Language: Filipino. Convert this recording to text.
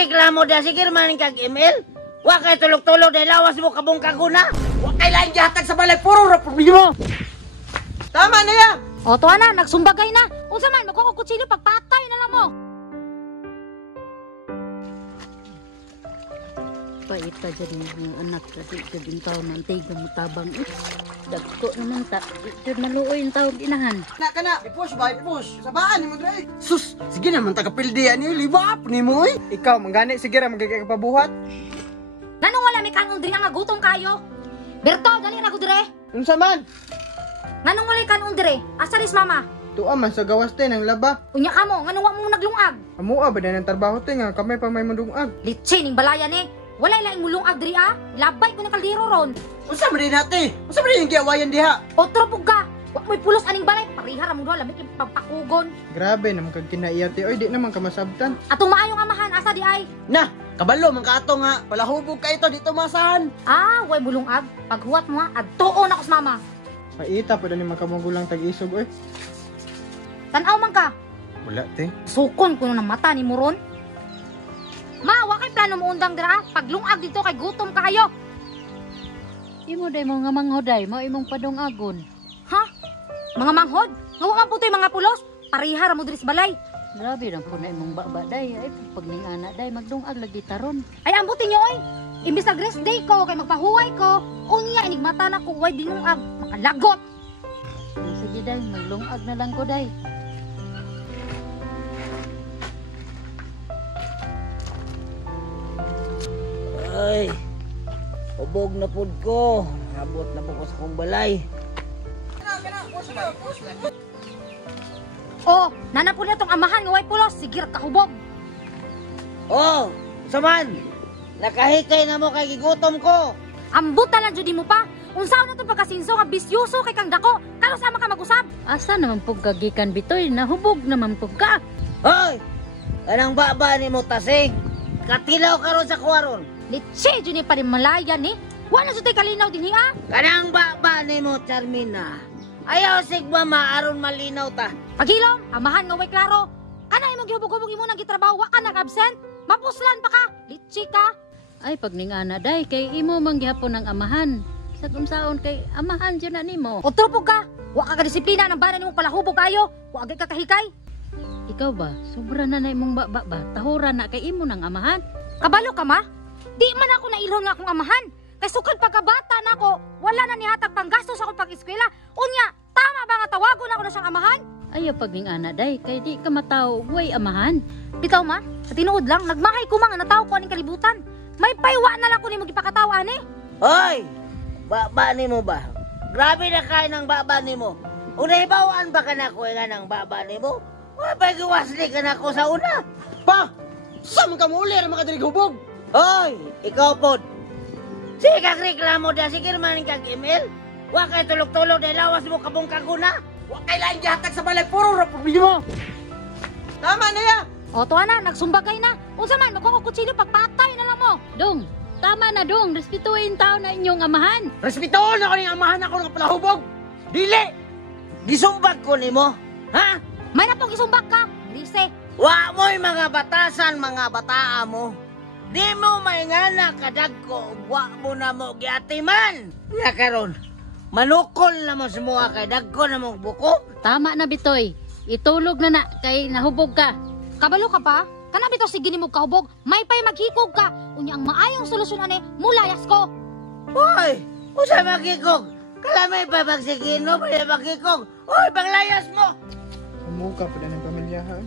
reklamo da sige man kag email. Wa kay tulog-tulog dahil lawas mo kabong kaguna. Wa kay lain gihatag sa balay puro ra problema. Tama na ya. O tuwa na, nagsumbagay na. Unsa man magkukutsilyo pagpatay na lang mo. Paita dyan yung anak kasi dyan tao mantiga mo tabang. Dagko naman ta. Dyan maluoy yung tao ginahan. Na, i-push ba? I-push. Sabaan mo dre. Sus, sige naman tagapildihan niyo. Libap ni mo eh. Ikaw, manggani, sige ra, magkakapabuhat. Nanong wala may kanong dire nga gutom kayo? Berto, dali na ko dire. Unsa man? Nganong wala kanong dire? Asaris mama. Tuwa man sa gawas din ang laba. Unya ka mo, nganong wa mo naglungag? Amua ba na ng trabaho te nga kamay pa may mundungag. Litsin ning balayan eh. Wala laing mulungag diri ah. Labay ko ng kaldero ron. Unsa man din ate? Unsa man din yung giawayan diha? Otro pug ka. Wa mo'y pulos aning balay. Parihara mo do lamig yung pagpakugon. Grabe naman kag kinaiya te. Oy, di naman ka masabtan. Atong maayong amahan asa di ay. Na, kabalo man ka ato nga. Palahubog ka ito dito masahan. Ah, way mulungag. Paghuwat mo ha, adtuon ako sa mama. Paita pa ni makamugulang tag-isog oy. Tanaw man ka. Wala te. Sukon ko ng mata ni Muron. Ma, wa kay plano mo undang dira. Paglungag dito kay gutom ka kayo. Imo day mo nga manghoday, mo imong padungagon. Ha? Mga manghod? Nga wa man putoy mga pulos. Parihara mo diri sa balay. Grabe na po na imong baba day. Ay, pag ning anak day, magdungag lagi taron. Ay ambutin niyo oy. Imbis na rest day ko kay magpahuway ko, unya inigmata na ko way dinungag. Makalagot. Sige day, maglungag na lang ko day. Ay, ubog na pud ko. Abot na po ko sa kong balay. Oh, nanapod na tong amahan nga way pulos. Sige ra kahubog. Oh, saman. Nakahikay na mo kay gigutom ko. Ambutan lang jud mo pa. Unsaon na to pagkasinso nga bisyoso kay kang dako. Kalos ama ka mag-usab. Asa naman pug gagikan bitoy, nahubog naman pug ka. Hoy! Anang baba ni mo tasig? Katilaw karon sa kuwaron. Litsi jud ni pa rin malaya ni. Wa na jud tay kalinaw dinhi ah. Kanang baba ni mo, Charmina. Ayaw sigma maaron malinaw ta. Pagilom, amahan nga way klaro. Kana imong gihubog-hubog imo nang gitrabaho wa ka nag-absent. Mapuslan pa ka. Litsi ka. Ay, pag ning anak day, kay imo man gihapon ang amahan. Sa kumsaon kay amahan dyan na nimo. Otro ka. Wa ka kadisiplina ng bana nimong palahubog kayo. Wa agay ka kahikay. Ikaw ba, sobra na na imong baba ba? Tahura na kay imo ng amahan. Kabalo ka ma? Di man ako nailhon nga akong amahan. Kay sukad pagkabata na ako, wala na nihatag panggastos ako pag-eskwela. Unya, tama ba nga tawagon ako na siyang amahan? Ayaw pag ning anak day, kay di ka mataw, way amahan. Bitaw ma, sa tinuod lang, nagmahay ko mga nataw ko aning kalibutan. May paywa na lang ko ni mo gipakatawa ani. Hoy! Baba ni mo ba? Grabe na kayo ng baba ni mo. Unahibawaan ba ka na ko nga ng baba ni mo? Wapay giwasli ka na ko sa una. Pa! Saan ka mo uli? Mga diri hubog? Hoy! Ikaw pod. Sige kag reklamo da sige man kag email. Wa kay tulog-tulog dahil lawas mo kabong kaguna. Wa kay lain gihatag sa balay puro ra problema. Tama na ya. O tuwa na, nagsumbagay na. Unsa man magkukutsilyo pagpatay na lang mo. Dong, tama na dong, respetuhin tao na inyong amahan. Respetuhon ako ning amahan ako nga palahubog. Dili. Gisumbag ko nimo. Ha? May na pong isumbag ka. Lise. Wa mo'y mga batasan, mga bataa mo. Di mo maingana kadag ko, wa mo na mo giatiman. Nga karon, manukol na mo semua kay dagko na mong buko. Tama na bitoy, itulog na na kay nahubog ka. Kabalo ka pa? Kana bitaw sige nimo kahubog, may pay maghikog ka. Unya ang maayong solusyon ani, mulayas ko. Hoy, usa magikog. Kalamay pa magsigino, pa magikog. Hoy, panglayas mo. Umuka pa na ng pamilyahan.